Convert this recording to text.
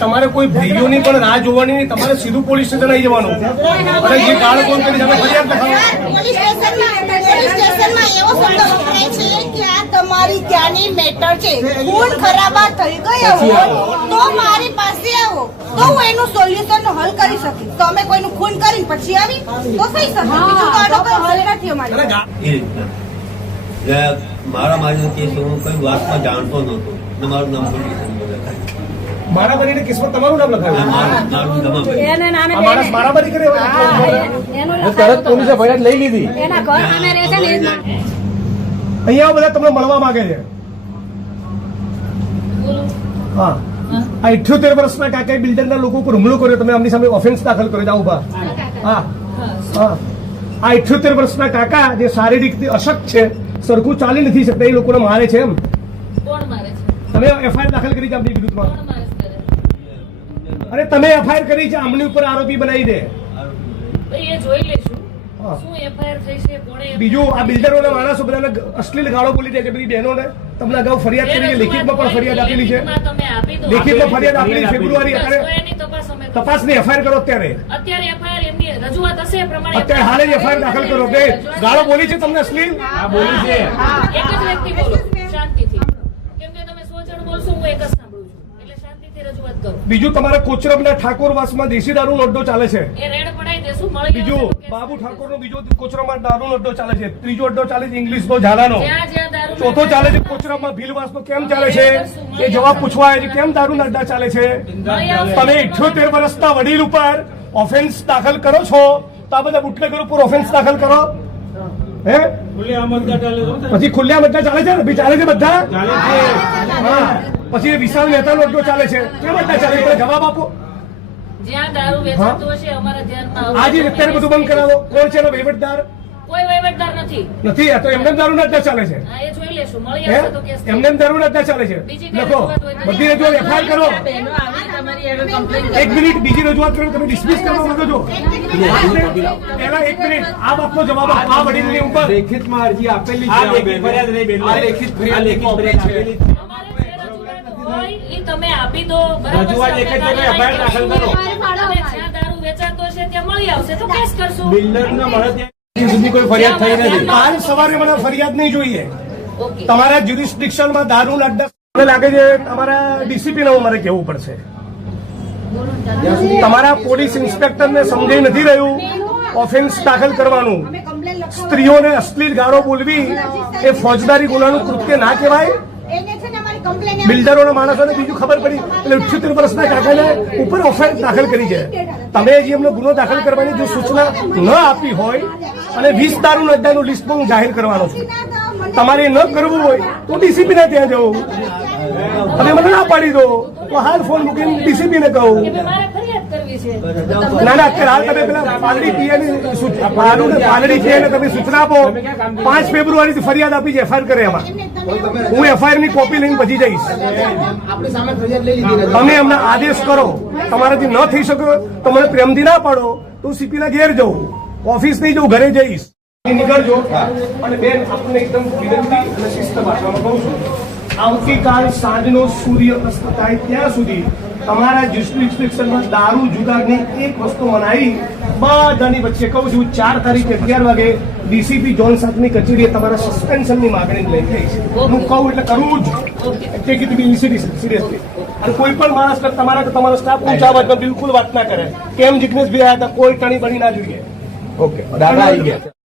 તમારે કોઈ ભાઈઓની પણ રાહ જોવાની નહીં, તમારે સીધું પોલીસ સ્ટેશન આવી જવાનું અને જે ગાળો કોણ કરી સામે ફરિયાદ તમારી ત્યાંની મેટર છે, ખૂન ખરાબા થઈ ગયો હોય તો મારી પાસે આવો તો હું એનું સોલ્યુશન હલ કરી શકીશ. તો અમે કોઈનું ખૂન કરીને પછી આવી તો થઈ શકે, બીજું તો આનો કોઈ હલ નથી અમારી. મારા મારી કેસ હું કઈ વાતમાં જાણતો નહોતો ને મારું નામ પણ મારામારી કેસમાં તમારું નામ લખાયું. મારામારી કરે તરત પોલીસે ફરિયાદ લઈ લીધી. અહીંયા બધા તમને મળવા માંગે છે. હા, આ 78 વર્ષના કાકાએ બિલ્ડરના લોકો ઉપર હુમલો કર્યો, તમે આમની સામે ઓફેન્સ દાખલ કર્યો. જાઓ ઉભા. હા હા, આ 78 વર્ષના કાકા જે શારીરિક અશક્ત છે, સરખું ચાલી નથી શકતા, એ લોકોને મારે છે. એમ તમે એફઆઈઆર દાખલ કરી છે આમની વિરુદ્ધમાં? અરે તમે એફઆઈઆર કરી છે, આમની ઉપર આરોપી બનાવી દે. બીજું આ બિલ્ડરોના માણસો બધાને અશ્લીલ ગાળો બોલી દે છે. બધી બહેનોને તમને અગાઉ ફરિયાદ કરી છે, લેખિતમાં પણ ફરિયાદ આપેલી છે. લેખિતમાં ફરિયાદ આપેલી ફેબ્રુઆરી. અત્યારે તપાસની એફઆઈઆર કરો. અત્યારે હાલ જ એફઆઈઆર દાખલ કરો કે ગાળો બોલી છે તમને અશ્લીલ બોલી છે. બીજું તમારે કોચરબના ઠાકોરવાસમાં દેશી દારૂનો અડ્ડો ચાલે છે. બીજું બાબુ ઠાકોરનો બીજો કોચરબમાં દારૂનો અડ્ડો ચાલે છે. ત્રીજો અડ્ડો ચાલે છે ઇંગ્લિશનો ઝાલાનો. ચોથો ચાલે છે કોચરબમાં ભીલવાસનો. કેમ ચાલે છે એ જવાબ પૂછવા આવે છે. કેમ દારૂના અડ્ડા ચાલે છે? તમે 78 વર્ષના વડીલ ઉપર ઓફેન્સ દાખલ કરો છો તો આ બધા બુટલેગર ઉપર ઓફેન્સ દાખલ કરો. હે પછી ખુલ્લા અડ્ડા ચાલે છે ને? ચાલે છે બધા. હા, પછી વિશાલ મહેતાનો અડ્ડો ચાલે છે. કેમ અડ્ડા ચાલે છે? જવાબ આપો. આજે અત્યારે બધું બંધ કરાવો. કોણ છે એનો વહીવટદાર? કોઈ વહીવટદાર નથી. આ તો એમને દારૂના અડ્ડા ચાલે છે. એમને દારૂના અડ્ડા ચાલે છે. લખો, બધી રજૂઆત એફઆઈઆર કરો. એક મિનિટ, બીજી રજૂઆત કરો. તમે ડિસમિસ કરવા માંગો છો? પહેલા એક મિનિટ, આ બાબતનો જવાબ આ વડીલની ઉપર લેખિતમાં અરજી આપેલી છે. લેખિત ફરિયાદ તમે આપી દો. રજૂઆત એક જ એફઆઈઆર દાખલ કરો. જ્યાં દારૂ વેચાતો છે ત્યાં મળી આવશે તો કેસ કરશું. બિલ્ડરના મળે સુધી કોઈ ફરિયાદ થઈ નથી. કાલ સવારે મને ફરિયાદ નહીં જોઈએ. તમારા જ્યુરિસ્ડિક્શનમાં દારૂના અડ્ડા મને લાગે છે તમારા ડીસીપી ને મારે કહેવું પડશે. તમારા પોલીસ ઇન્સ્પેક્ટરને સમજાઈ નથી રહ્યું ઓફેન્સ દાખલ કરવાનું. સ્ત્રીઓને અશ્લીલ ગાળો બોલવી એ ફોજદારી ગુનાનું કૃત્ય ના કહેવાય. બિલ્ડરોના માણસોને બીજું ખબર પડી એટલે 78 વર્ષના કાકાને ઉપર ઓફેન્સ દાખલ કરી છે. તમે જે એમનો ગુનો દાખલ કરવાની જો સૂચના ન આપી હોય અને 20 દારૂના અડ્ડાનું લિસ્ટ પણ જાહેર કરવાનો છે. તમારે ન કરવું હોય તો ડીસીપી ને ત્યાં જવું. તમે મને ના પાડી દો તો હાલ ફોન મૂકીને ડીસીપી ને કહું. ના ના, અત્યારે હાલ તમે પેલા પાલડી પીએને તમે સૂચના આપો. 5 ફેબ્રુઆરીથી ફરિયાદ આપી છે, એફઆઈઆર કરે. એમાં હું એફઆઈઆર ની કોપી લઈને પછી જઈશ. તમે એમને આદેશ કરો. તમારાથી ન થઈ શકે તો મને પ્રેમથી ના પાડો તો સીપી ના ઘેર જવું, ઓફિસ નહીં જવું, ઘરે જઈશ. નીકળજો. અને બેન, આપણને એકદમ વિનંતી અને શિસ્ત ભાષામાં કહું છું, આવતીકાલ સાંજનો સૂર્ય અસ્ત થાય ત્યાં સુધી તમારા જ્યુરિસ્ડિક્શનમાં દારૂ જુગારની એક વસ્તુ મનાઈ બધાની વચ્ચે કહું છું. 4 તારીખે 11 વાગે ડીસીપી જોન સાતની કચેરીએ તમારા સસ્પેન્શનની માગણી લઈ જઈશ. હું કહું એટલે કરવું જ. Take it be seriously. અને કોઈ પણ માણસ તમારો સ્ટાફ ઊંચા અવાજમાં બિલકુલ વાત ના કરે. કેમ જિગ્નેશભાઈ આવ્યા હતા, કોઈ ટણી બની ના જોઈએ. ઓકે, દાદા આવી ગયા.